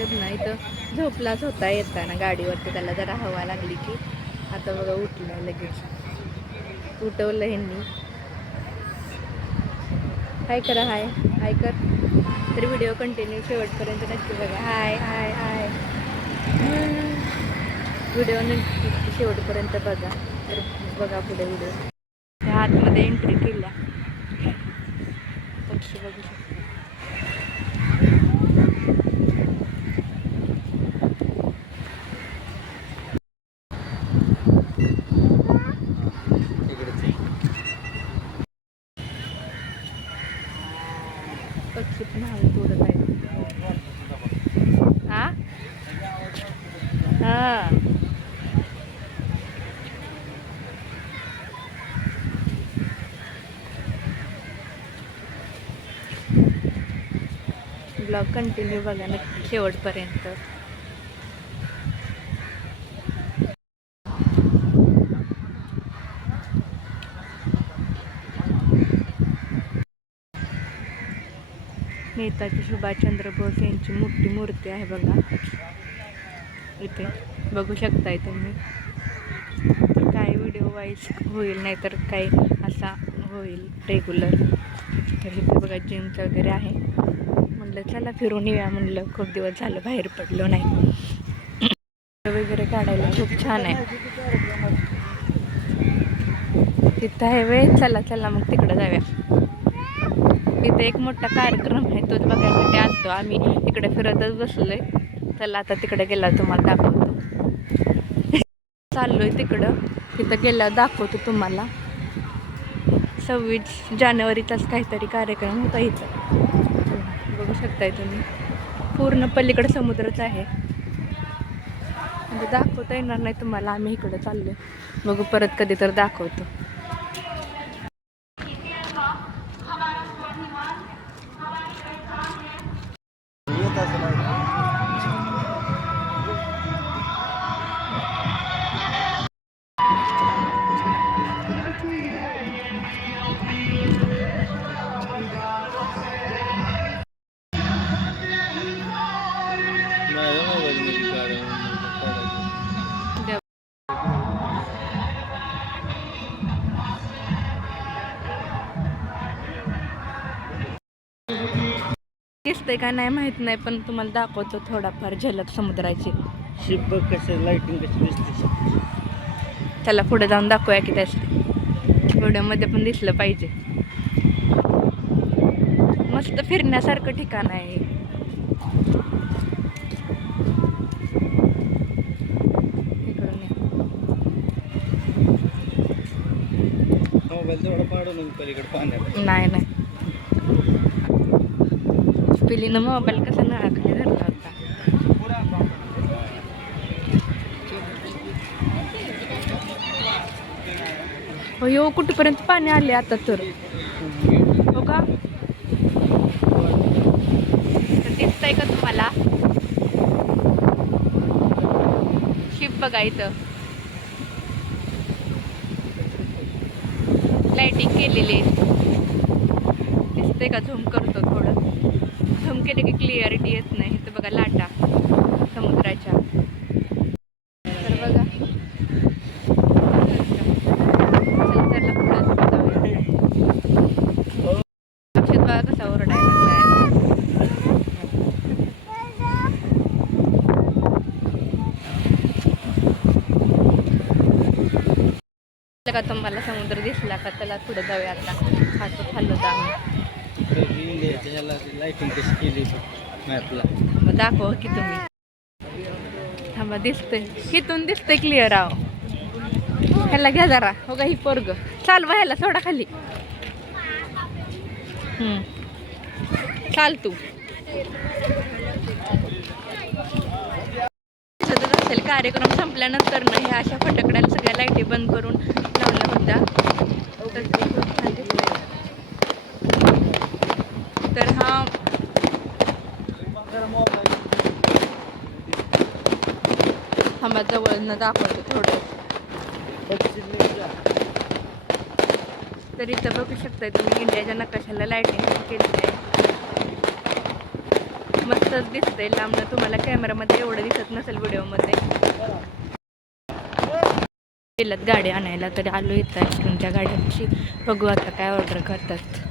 हर्षद नाही तर झोपलाच होता येताना गाडीवरती. त्याला जरा हवा लागली की आता बघा उठलं लगेच. उठवलं ह्यांनी. हाय करा हाय. हाय कर. तर व्हिडिओ कंटिन्यू शेवटपर्यंत नक्की बघा. हाय हाय हाय. व्हिडिओ नक्की शेवटपर्यंत बघा. तर बघा पुढे व्हिडिओ. त्या आतमध्ये एंट्री केल्या. पक्षी बघू शकतो. पक्षी पण आहेत हा? हा. ब्लॉग कंटिन्यू बघा नक्की शेवटपर्यंत. नेताजी सुभाषचंद्र बोस यांची मोठी मूर्ती आहे बघा. इथे बघू शकताय तुम्ही. तर व्हिडिओ वाईज होईल नाही तर काही असा होईल रेग्युलर तर इथे बघा जिमचं वगैरे आहे. म्हणलं चला फिरून येऊया म्हणलं. खूप दिवस झालं बाहेर पडलो नाही. वगैरे काढायला खूप छान आहे. तिथं आहे वेळ चला चला मग तिकडं जाऊया. इथे एक मोठा कार्यक्रम आहे तोच बघायसाठी आलतो. आम्ही इकडे फिरतच बसलोय. चला आता तिकडे गेला तुम्हाला दाखवतो. चाललोय तिकडं. तिथं गेल्यावर दाखवतो तुम्हाला. सव्वीस जानेवारीचाच काहीतरी कार्यक्रम होता इथं. बघू शकताय तुम्ही. पूर्ण पलीकडे समुद्रच आहे. म्हणजे दाखवता येणार नाही तुम्हाला आम्ही इकडं चाललोय. बघू परत कधी तर दाखवतो. दिसतंय का नाही माहीत नाही पण तुम्हाला दाखवतो थोडाफार झलक समुद्राची. शिप कसं लाईटिंग कशी दिसते त्याला पुढे जाऊन दाखवूया की त्याच व्हिडिओमध्ये पण दिसलं पाहिजे. मस्त फिरण्यासारखं ठिकाण आहे. हे. इकडून या. मोबाईल तेवढा पाडून पलीकडे पाण्यात नाही नाही पिलीनं मोबाईल कसा नळाखाली धरला होता? हो यो कुठपर्यंत पाणी आले आता तर? हो का? तर दिसतंय का तुम्हाला? शिप बघा इथं. लाइटिंग केलेली. आहे दिसतंय का? झूम करतो थोडं. झूम केलं की क्लिअरिटी येत नाही. इथं बघा लाटा समुद्राच्या. तर बघा. त्याला अक्षत बघा कसा ओरडायला का तुम्हाला समुद्र दिसला का? त्याला पुढे जाऊया आता. खातो खाल्लो तर आम्ही. इंडियाच्या ह्याला कशी केली मॅपला मग दाखव की तुम्ही. थांबा दिसतंय. हिथून दिसतंय क्लिअर आहो. ह्याला घ्या जरा. हो का ही पोरग. चाल ह्याला सोडा खाली. चाल तू. असेल कार्यक्रम संपल्यानंतर ना ह्या अशा फटाकड्याला सगळ्या लाईटी बंद करून लावल्या होत्या तर ते खूप छान दिसतंय. तर हा थांबा जवळनं दाखवतो थोडं. तर इथं बघू शकताय तुम्ही इंडियाच्या नकाशाला लाईटिंग केलेली आहे. मस्तच दिसतंय लांबणं तुम्हाला कॅमेरामध्ये एवढं दिसत नसेल व्हिडिओमध्ये गेलात गाडी आणायला तरी आलो इथं आईस्क्रीमच्या गाड्यांची. बघू आता काय ऑर्डर करतात.